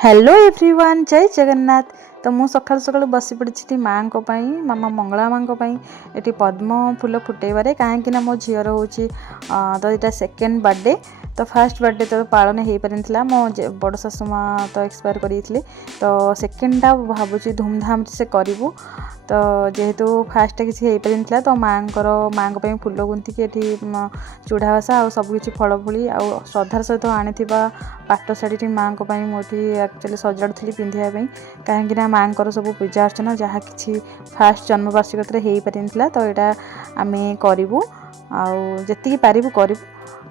Hello everyone जय जगन्नाथ। तो मु सकाल सकाल बसी पड़ी माँ को मामा मंगला माँ को ये पद्म फूल फुटेबारे कहीं मो झीर हूँ तो यहाँ सेकेंड बर्थडे। तो फास्ट बर्थडे तो पालन हो पारा मो बड़ शाशु माँ तो एक्सपायर कर तो सेकेंडटा भावुँ धूमधाम से करूँ। तो जेहेतु फास्ट किसी हो पारा तो माँ को फूल गुंथिकी ये चूड़ा भाषा और सबकि फल फुली आ श्रद्धार सहित आनी पाट शाढ़ी माँ को मुझे एक्चुअली सजाड़ी पिंधापी कहीं माँ सब पूजा अर्चना जहाँ कि फास्ट जन्मवार्षिक हो पारा तो यहाँ आम करूँ आती पारू करूँ।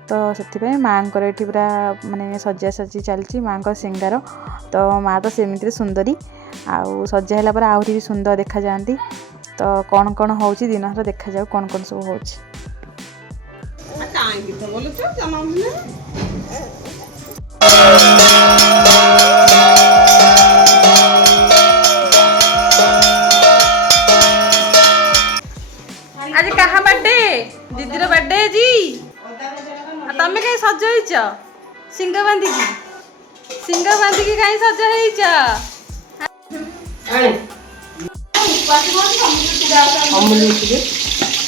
तो से माँ को ये पूरा मानने सजा सजी चलती माँ को सिंगार। तो माँ तो सेमती सुंदरी आउ सजा है आहरी भी सुंदर देखा जाती। तो कौन कौन हो दिन देखा जाऊ कौन कौन सब हो आज कहाँ बर्थडे दीदी बर्थडे जी तमें कहीं सज सिंग बांधिकी कहीं सज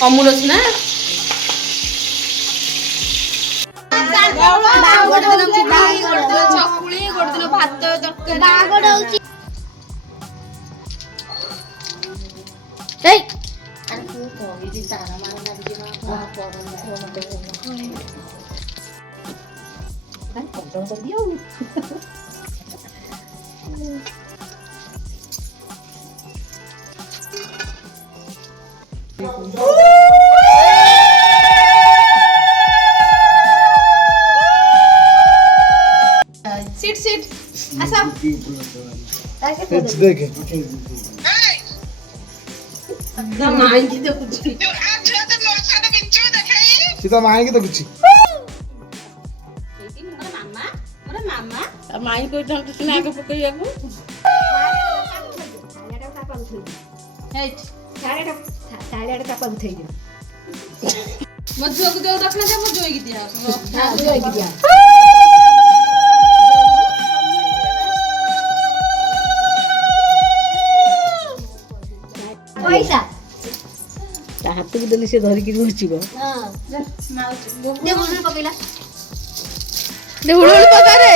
अमूल अच्छी ना सीट सीट ऐसा देख माई की तो कुछ सीता माई की तो कुछ माई को सुना के पकड़ मो झुआ को जो दक्षिणा दे मो जोई की दिया पैसा हाथ को देली से धरिकी घुचिबो दे हुळुळ पकैला दे हुळुळ पका रे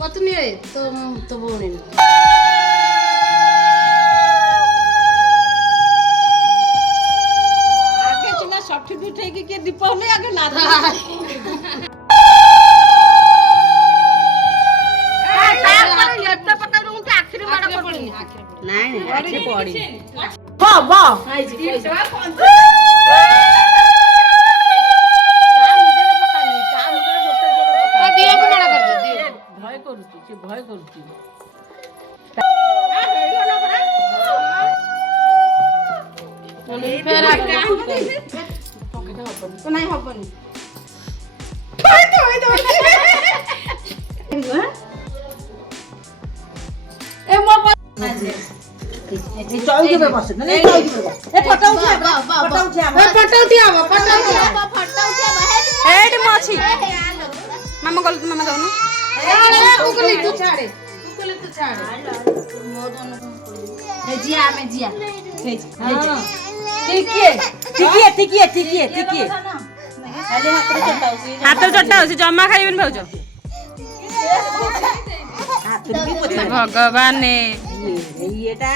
पत्नी रे तो बोने आगे चिना सठी उठे के दीपावली आगे ना चौकी पे बस नहीं चौकी पे ए फोटो उठा हेड माछी मामा गल मामा जाऊ ना उगली तू छाड़े मो दोनों ए जिया में जिया ठीक है खाली हाथ चटाऊ से जमा खाइबन भाउजो भगवान ने येटा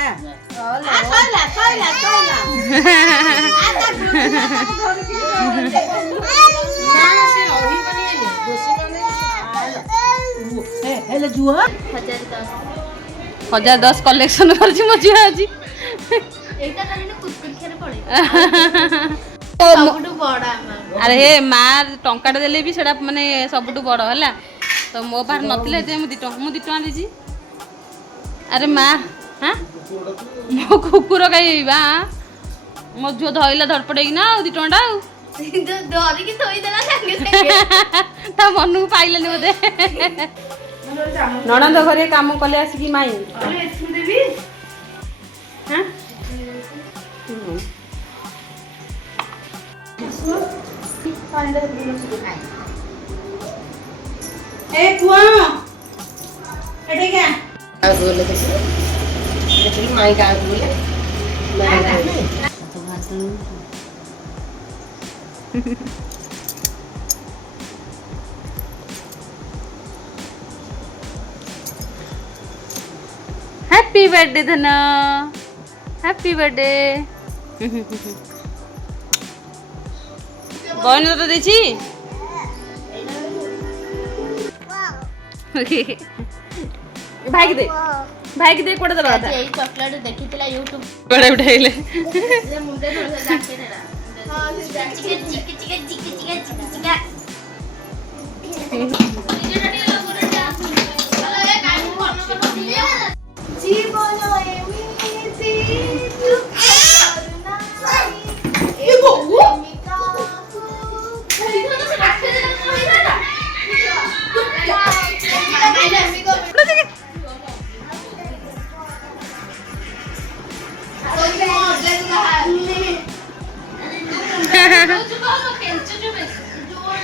हजार 10 कलेक्शन अरे हे माँ टंकाटा देले भी सेटा माने सबुठु बड़ है तो मो पार नथिले जे मु 2 टका दीजी। अरे माँ हाँ मो कुकुर कहीं मो झुआ धरला धड़पड़े ना 2 टका ता मन को पाइलानी बोधे नणंद घरे काम कले आसिकी माई ए कुआ एटे क्या बोले देखिए माई का बोले हैप्पी बर्थडे धना हैप्पी बर्थडे बहन तो देछि भाई दे कोड दबा था এই চকলেট দেখিতলা ইউটিউব कोडे उठाइले রে মুন্ডে ধরে যাচ্ছে না हां চিকে চিকে চিকে চিকে চিকে চিকে জীবন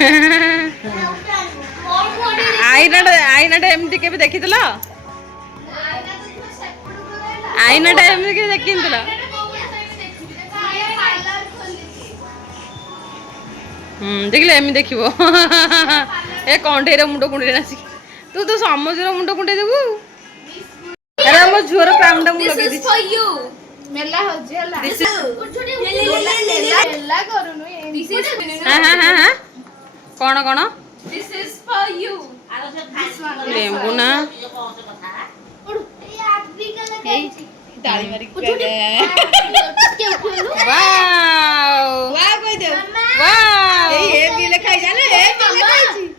এমিতি ଆଇନାଟା ଏମିତି କେବେ ଦେଖିଥିଲ ଆଇନାଟା ଏମିତି କେବେ ଦେଖିଥିଲ ଦେଖିଲେ ଏମିତି ଦେଖିବ ଏ କଣ୍ଢେଇର ମୁଣ୍ଡ କୁଣ୍ଡେଇ ଆସିକି ତୁ ସମସ୍ତର ମୁଣ୍ଡ କୁଣ୍ଡେଇ ଦେବୁ ଆରେ ଆମ ଝିଅର କ୍ରାଉନଟା ମୁଁ ଲଗେଇ ଦେଇଛି মেলা হচ্ছে ହେଲା মেলা করুনু କଣ କଣ This is for you. ଲେମ୍ବୁ ନା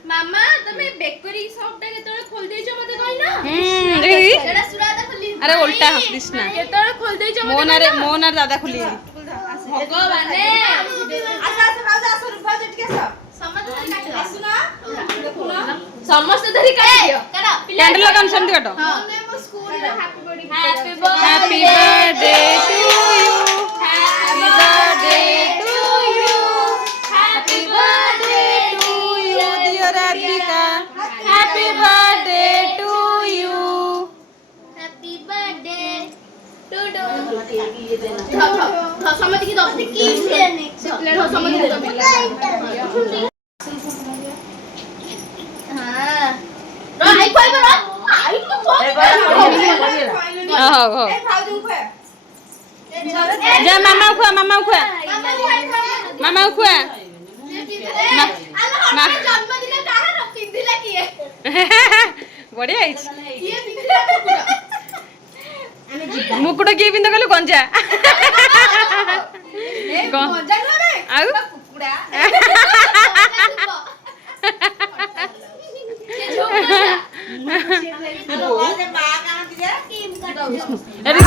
ମାମା ତମେ ବେକରୀ ଶପ୍ ଟା କେତେବେଳେ ଖୋଲି ଦେଇଛ ମତେ କହିନ ଏଟା ସୁରାଦା ଖୋଲି ଆରେ ଓଲଟା କୃଷ୍ଣା କେତେବେଳେ ଖୋଲି ଦେଇଛ ମୋ ନାରେ ଦାଦା ଖୋଲି ଭଗବାନେ ସମସ୍ତେ ଧରି କାଟିଦିଅ କ୍ୟାଣ୍ଡେଲ ଲଗାନ ସେମିତି କାଟ Happy birthday to you happy birthday to you happy birthday to you dear Radhika happy birthday to you Happy birthday to समझ की दो की लेने समझ की दो हां रो आई कोई बरो आई को हो जा मामा खुआ जन्मदिन काहे रखी दिला किए बढ़िया है किए पिंदिला मुकुट किए पिंद कहलु गंजा मजा न रे आउ कुकुड़ा अरे